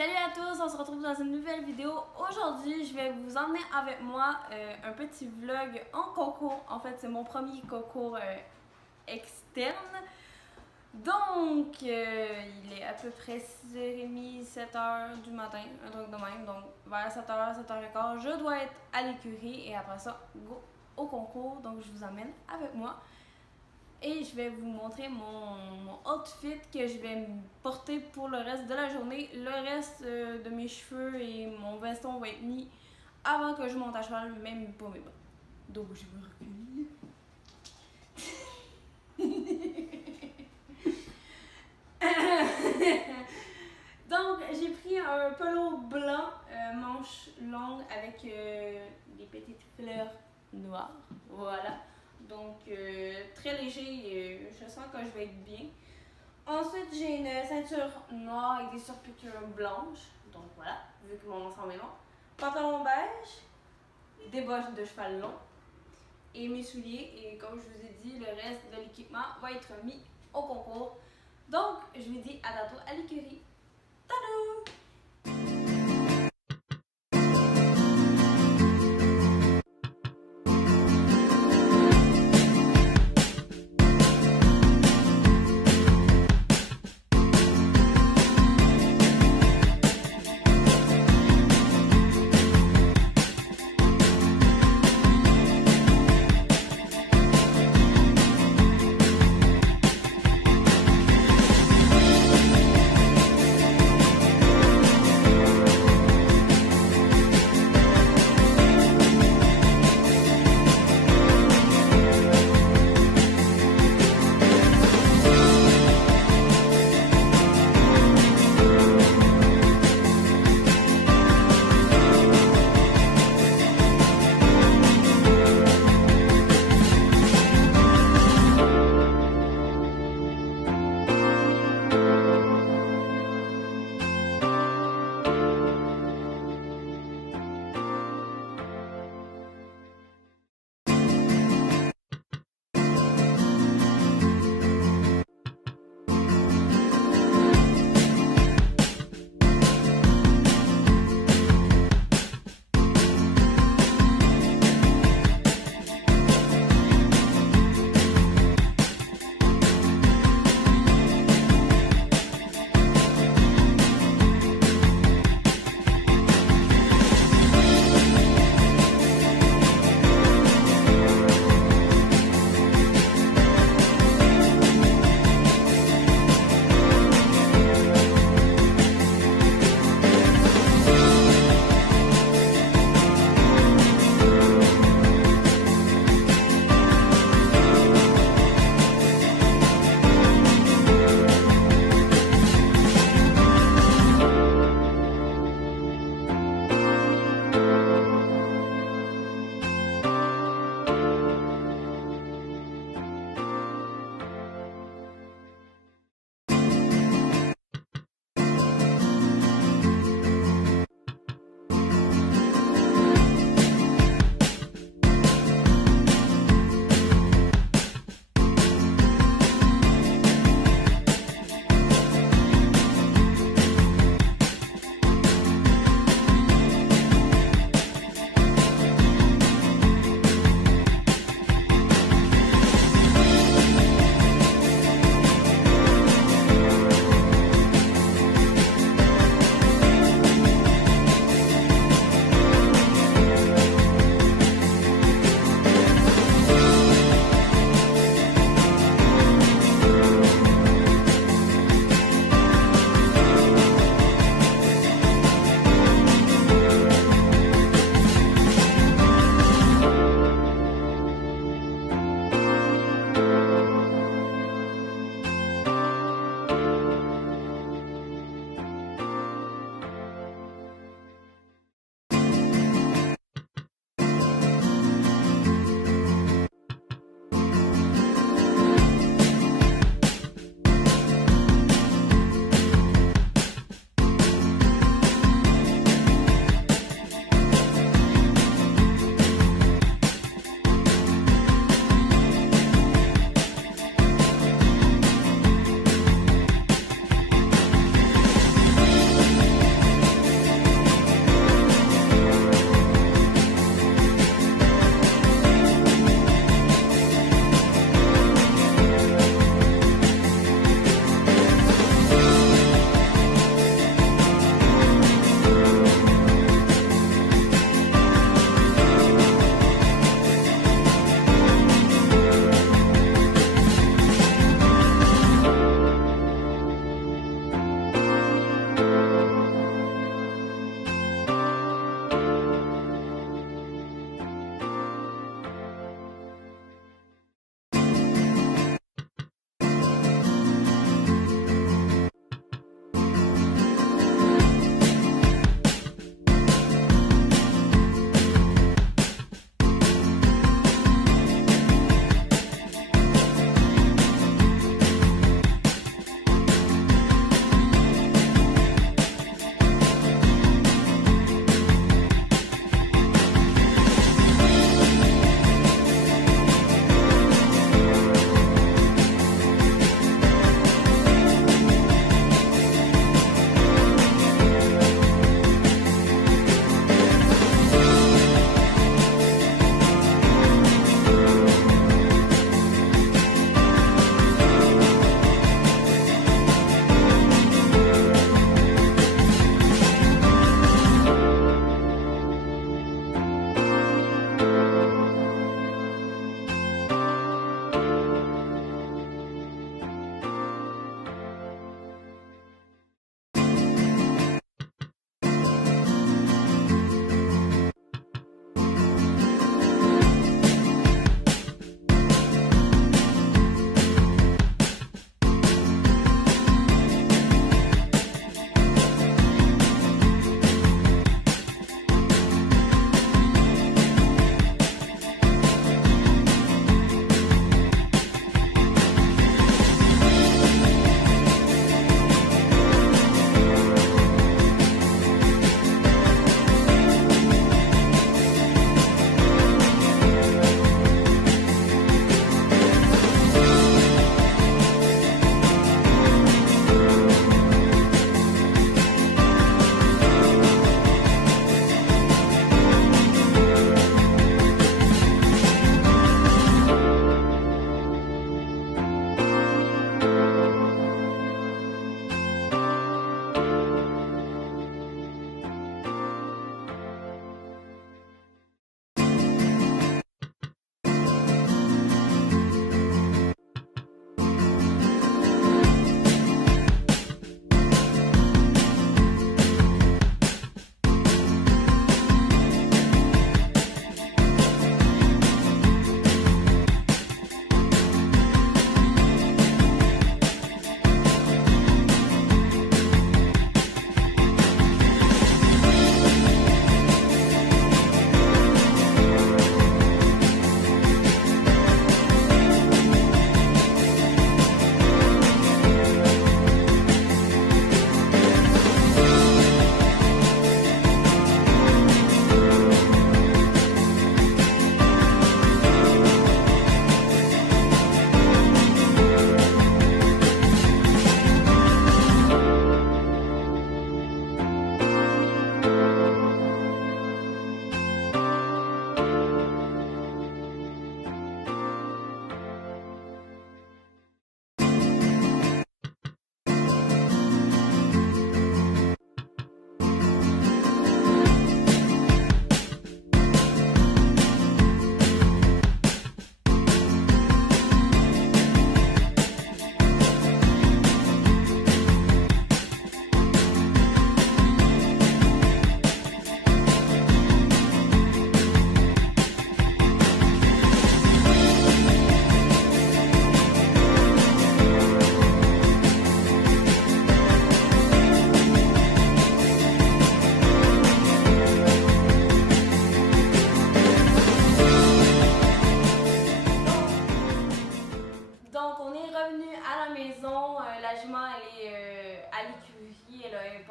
Salut à tous, on se retrouve dans une nouvelle vidéo. Aujourd'hui, je vais vous emmener avec moi un petit vlog en concours. En fait, c'est mon premier concours externe. Donc, il est à peu près 6h30, 7h du matin, un truc de même. Donc, vers 7h, 7h15, je dois être à l'écurie et après ça, go au concours. Donc, je vous emmène avec moi. Et je vais vous montrer mon outfit que je vais porter pour le reste de la journée. Le reste de mes cheveux et mon veston va être mis avant que je monte à cheval, même pour mes bas. Donc je me recule. Donc j'ai pris un polo blanc, manches longues avec des petites fleurs noires. Voilà. Donc, très léger, je sens que je vais être bien. Ensuite, j'ai une ceinture noire avec des surpiqûres blanches. Donc voilà, vu que mon ensemble est long. Pantalon beige, des bottes de cheval long et mes souliers. Et comme je vous ai dit, le reste de l'équipement va être mis au concours. Donc, je vous dis à bientôt à l'écurie. Tadou!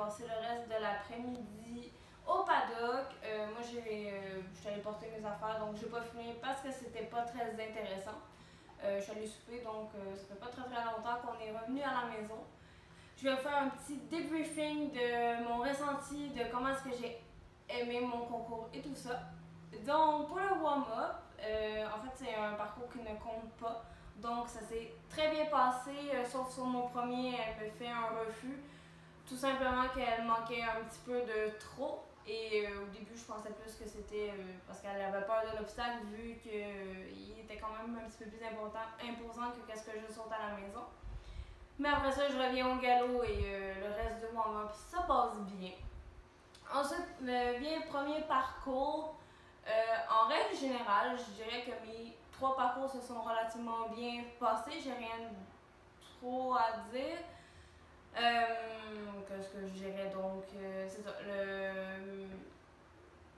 passé le reste de l'après-midi au paddock. Moi, je suis allée porter mes affaires, donc j'ai pas filmé parce que c'était pas très intéressant. Je suis allée souper, donc ça fait pas très longtemps qu'on est revenu à la maison. Je vais faire un petit debriefing de mon ressenti, de comment est-ce que j'ai aimé mon concours et tout ça. Donc, pour le warm-up, en fait, c'est un parcours qui ne compte pas. Donc, ça s'est très bien passé, sauf sur mon premier, elle me fait un refus. Tout simplement qu'elle manquait un petit peu de trop. Et au début, je pensais plus que c'était parce qu'elle avait peur de l'obstacle, vu qu'il était quand même un petit peu plus imposant que ce que je saute à la maison. Mais après ça, je reviens au galop et le reste de warm-up, ça passe bien. Ensuite, vient le premier parcours. En règle générale, je dirais que mes 3 parcours se sont relativement bien passés. J'ai rien de trop à dire. Qu'est-ce que je dirais donc? C'est ça.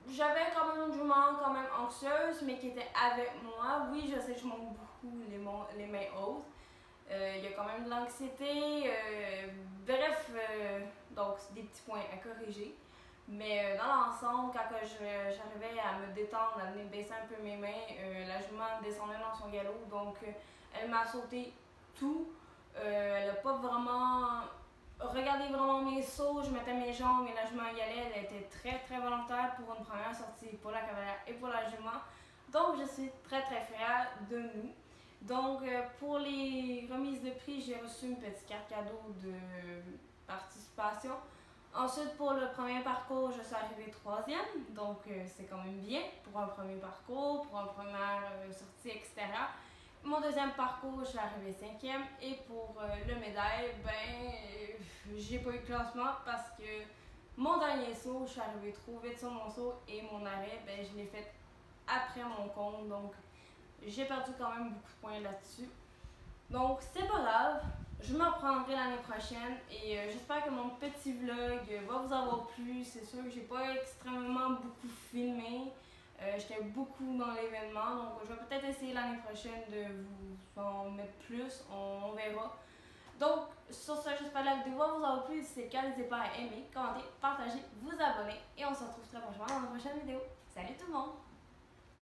J'avais quand même une jument quand même anxieuse, mais qui était avec moi. Oui, je sais que je monte beaucoup les mains hautes. Il y a quand même de l'anxiété. Bref, donc c'est des petits points à corriger. Mais dans l'ensemble, quand j'arrivais à me détendre, à venir baisser un peu mes mains, la jument descendait dans son galop. Donc elle m'a sauté tout. Elle n'a pas vraiment regardé vraiment mes sauts. Je mettais mes jambes et la jument y allait. Elle était très volontaire pour une première sortie pour la cavalière et pour la jument. Donc je suis très fière de nous. Donc, pour les remises de prix, j'ai reçu une petite carte cadeau de participation. Ensuite, pour le premier parcours, je suis arrivée 3e. Donc, c'est quand même bien pour un premier parcours, pour une première sortie extérieure. Mon deuxième parcours, je suis arrivée 5e. Et pour le médaille, j'ai pas eu de classement parce que mon dernier saut, je suis arrivée trop vite sur mon saut et mon arrêt, je l'ai fait après mon compte. Donc, j'ai perdu quand même beaucoup de points là-dessus. Donc, c'est pas grave. Je m'en reprendrai l'année prochaine et j'espère que mon petit vlog va vous avoir plu. C'est sûr que j'ai pas extrêmement beaucoup filmé. J'étais beaucoup dans l'événement, donc je vais peut-être essayer l'année prochaine de vous en mettre plus. On verra. Donc, sur ce, j'espère que la vidéo va vous avoir plu. Si c'est le cas, n'hésitez pas à aimer, commenter, partager, vous abonner et on se retrouve très prochainement dans une prochaine vidéo. Salut tout le monde!